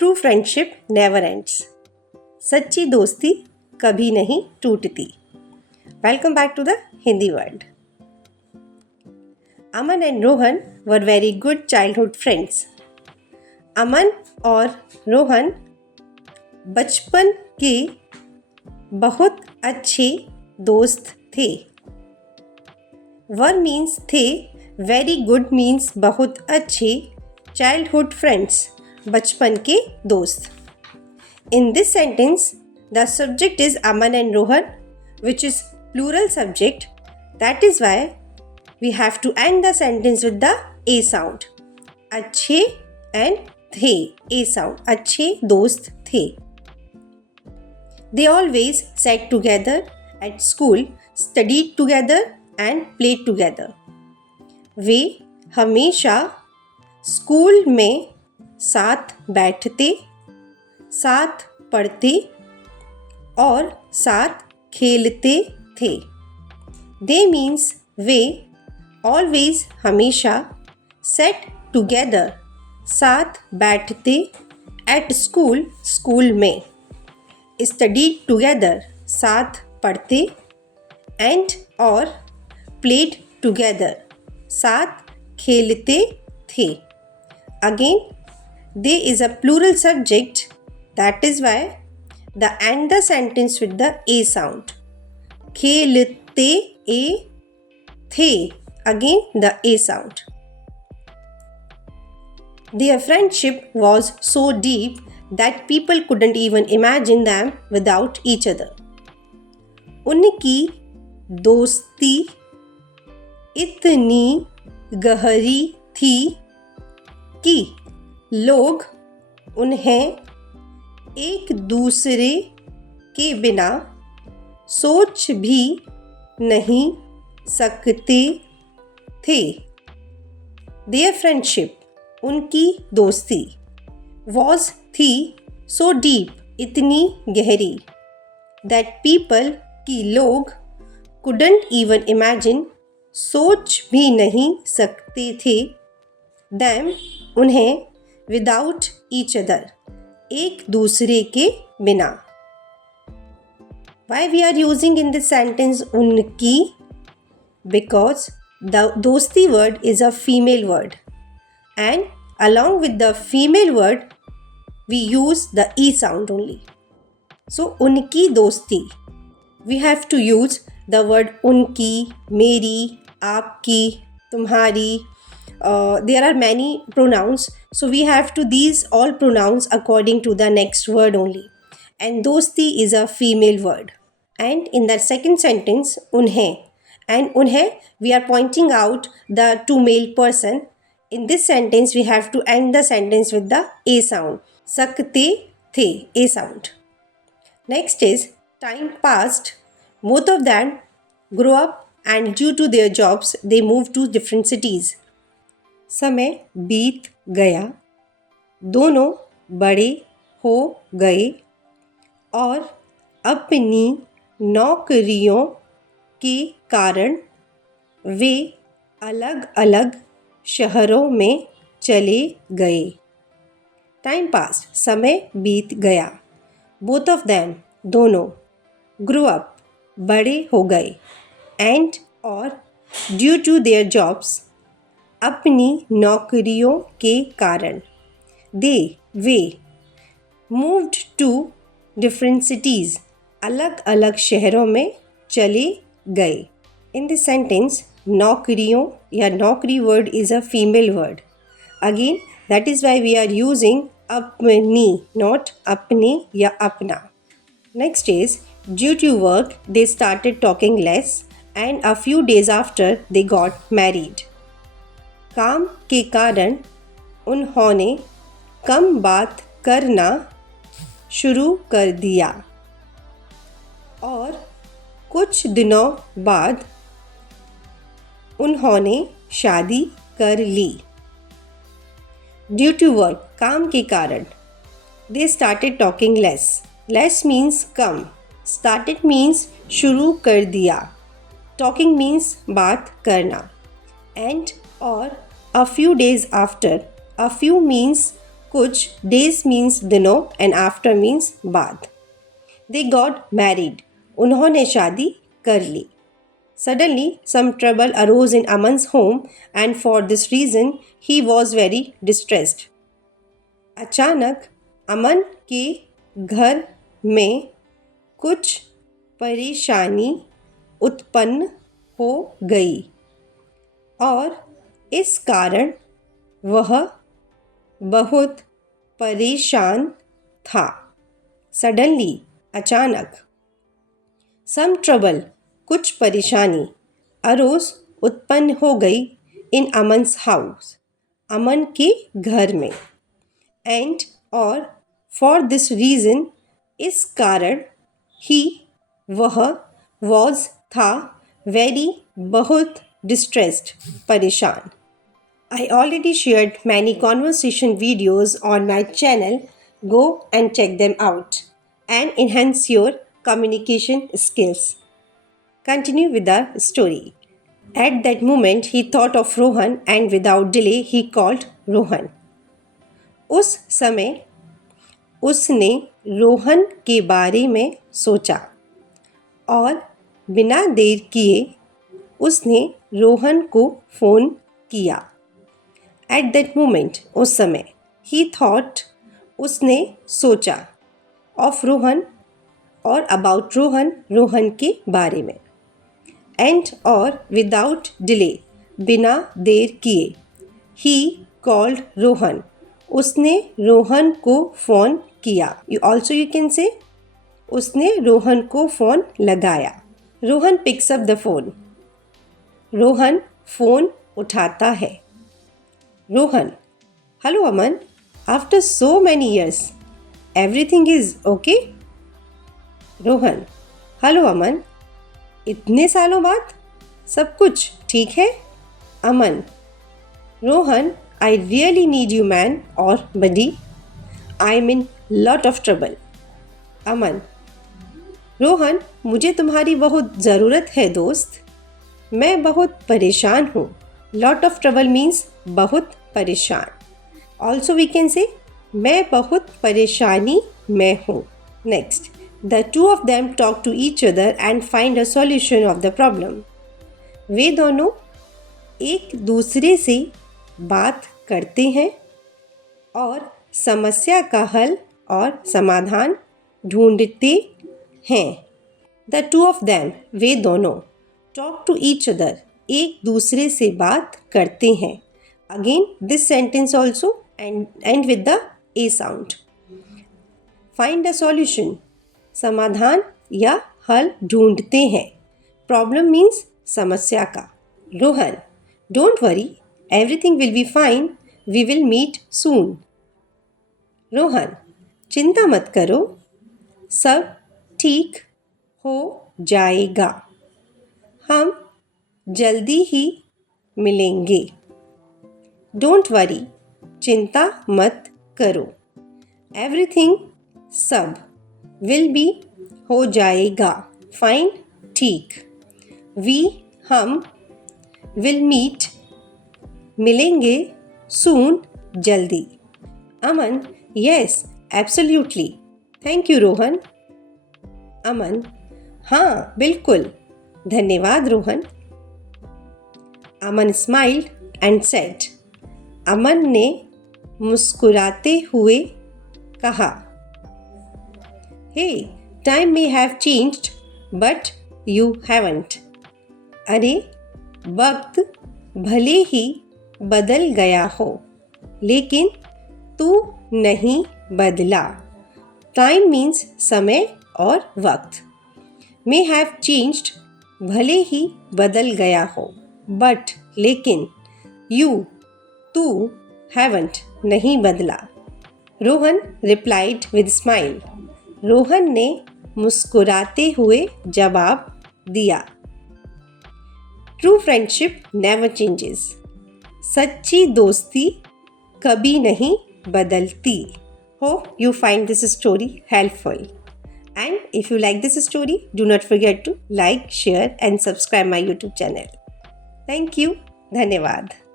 True friendship never ends. सच्ची दोस्ती कभी नहीं टूटती. Welcome back to the Hindi world. Aman and Rohan were very good childhood friends. Aman और रोहन बचपन के बहुत अच्छे दोस्त थे. वर मीन्स थे, वेरी गुड मीन्स बहुत अच्छे, चाइल्डहुड फ्रेंड्स बचपन के दोस्त. In this sentence, the subject is Aman and Rohan, which is plural subject. That is why we have to end the sentence with the A sound. अच्छे and थे, A sound. अच्छे दोस्त थे. They always sat together at school, studied together and played together. वे हमेशा school में साथ बैठते, साथ पढ़ते और साथ खेलते थे. दे मीन्स वे, ऑलवेज हमेशा, सेट टुगेदर साथ बैठते, एट स्कूल स्कूल में, स्टडीड टुगेदर साथ पढ़ते, एंड और प्लेड टुगेदर साथ खेलते थे. Again, there is a plural subject. That is why end the sentence with the A sound. खेलते ए थे. Again the A sound. Their friendship was so deep that people couldn't even imagine them without each other. उनकी दोस्ती इतनी गहरी थी कि लोग उन्हें एक दूसरे के बिना सोच भी नहीं सकते थे. Their friendship, उनकी दोस्ती, was थी, so deep, इतनी गहरी, that people कि लोग couldn't even imagine, सोच भी नहीं सकते थे, them उन्हें, without each other, एक दूसरे के बिना. Why we are using in this sentence उनकी? Because the दोस्ती word is a female word and along with the female word we use the E sound only. So उनकी दोस्ती, we have to use the word उनकी, मेरी, आपकी, तुम्हारी. There are many pronouns, so we have to these all pronouns according to the next word only, and dosti is a female word. And in the second sentence unhe and unhe, we are pointing out the two male person. In this sentence we have to end the sentence with the A sound. Sakte the, A sound. Next is time passed. Both of them grew up and due to their jobs they moved to different cities. समय बीत गया, दोनों बड़े हो गए और अपनी नौकरियों के कारण वे अलग अलग शहरों में चले गए. टाइम पास, समय बीत गया. बोथ ऑफ देम, दोनों, ग्रो अप, बड़े हो गए, एंड और ड्यू टू देयर जॉब्स, अपनी नौकरियों के कारण, दे वे, मूव्ड टू डिफरेंट सिटीज़, अलग अलग शहरों में चले गए. इन दिस सेंटेंस नौकरियों या नौकरी word is a female word. Again that is why we are using अपनी, नॉट अपने या अपना. Next is due to work they started talking less and a few days after they got married. काम के कारण उन्होंने कम बात करना शुरू कर दिया और कुछ दिनों बाद उन्होंने शादी कर ली. ड्यू टू वर्क, काम के कारण, दे started talking less. Less means कम, स्टार्टेड मीन्स शुरू कर दिया, टॉकिंग मीन्स बात करना, एंड और a few days after, a few means कुछ days means दिनों and after means बाद. They got married. उन्होंने शादी कर ली. Suddenly, some trouble arose in Aman's home and for this reason, he was very distressed. अचानक अमन के घर में कुछ परेशानी उत्पन्न हो गई और इस कारण वह बहुत परेशान था. Suddenly, अचानक. Some trouble, कुछ परेशानी. Arose, उत्पन्न हो गई. In Aman's house, अमन के घर में. And और for this reason, इस कारण he, वह was था very बहुत distressed, परेशान. I already shared many conversation videos on my channel. Go and check them out and enhance your communication skills. Continue with the story. At that moment, he thought of Rohan and without delay, he called Rohan. उस समय उसने रोहन के बारे में सोचा और बिना देर किए उसने रोहन को फ़ोन किया. At that moment, उस समय, he thought, उसने सोचा, of रोहन और about रोहन, रोहन के बारे में. And और without delay, बिना देर किए, he called रोहन, उसने रोहन को फ़ोन किया. You can say, उसने रोहन को फ़ोन लगाया. Rohan picks up the phone. Rohan phone उठाता है. Rohan, hello Aman. After so many years, everything is okay? Rohan, hello Aman. इतने सालों बाद सब कुछ ठीक है? Aman, Rohan, I really need you man or buddy. I'm in lot of trouble. Aman, Rohan, मुझे तुम्हारी बहुत ज़रूरत है दोस्त. मैं बहुत परेशान हूँ. Lot of trouble means बहुत परेशान. Also we can say मैं बहुत परेशानी में हूँ. Next, the two of them talk to each other and find a solution of the problem. वे दोनों एक दूसरे से बात करते हैं और समस्या का हल और समाधान ढूंढते हैं. The two of them, वे दोनों, talk to each other, एक दूसरे से बात करते हैं. Again, this sentence also end with the A sound. Find a solution. समाधान या हल ढूंढते हैं. Problem means समस्या का. Rohan, don't worry. Everything will be fine. We will meet soon. Rohan, चिंता मत करो. सब ठीक हो जाएगा. हम जल्दी ही मिलेंगे. Don't worry, चिंता मत करो. Everything, सब, will be, हो जाएगा. Fine, ठीक. We, हम, will meet, मिलेंगे. Soon, जल्दी. Aman, yes, absolutely. Thank you, Rohan. Aman, हाँ, बिल्कुल. धन्यवाद, Rohan. Aman smiled and said, अमन ने मुस्कुराते हुए कहा, Hey, time may have changed, but you haven't. अरे, वक्त भले ही बदल गया हो, लेकिन तू नहीं बदला. Time means समय और वक्त. May have changed, भले ही बदल गया हो, but लेकिन you, तू, haven't, नहीं बदला. Rohan replied with smile. Rohan ने मुस्कुराते हुए जवाब दिया. True friendship never changes. सच्ची दोस्ती कभी नहीं बदलती. Hope you find this story helpful. And if you like this story, do not forget to like, share and subscribe my YouTube channel. Thank you. धन्यवाद.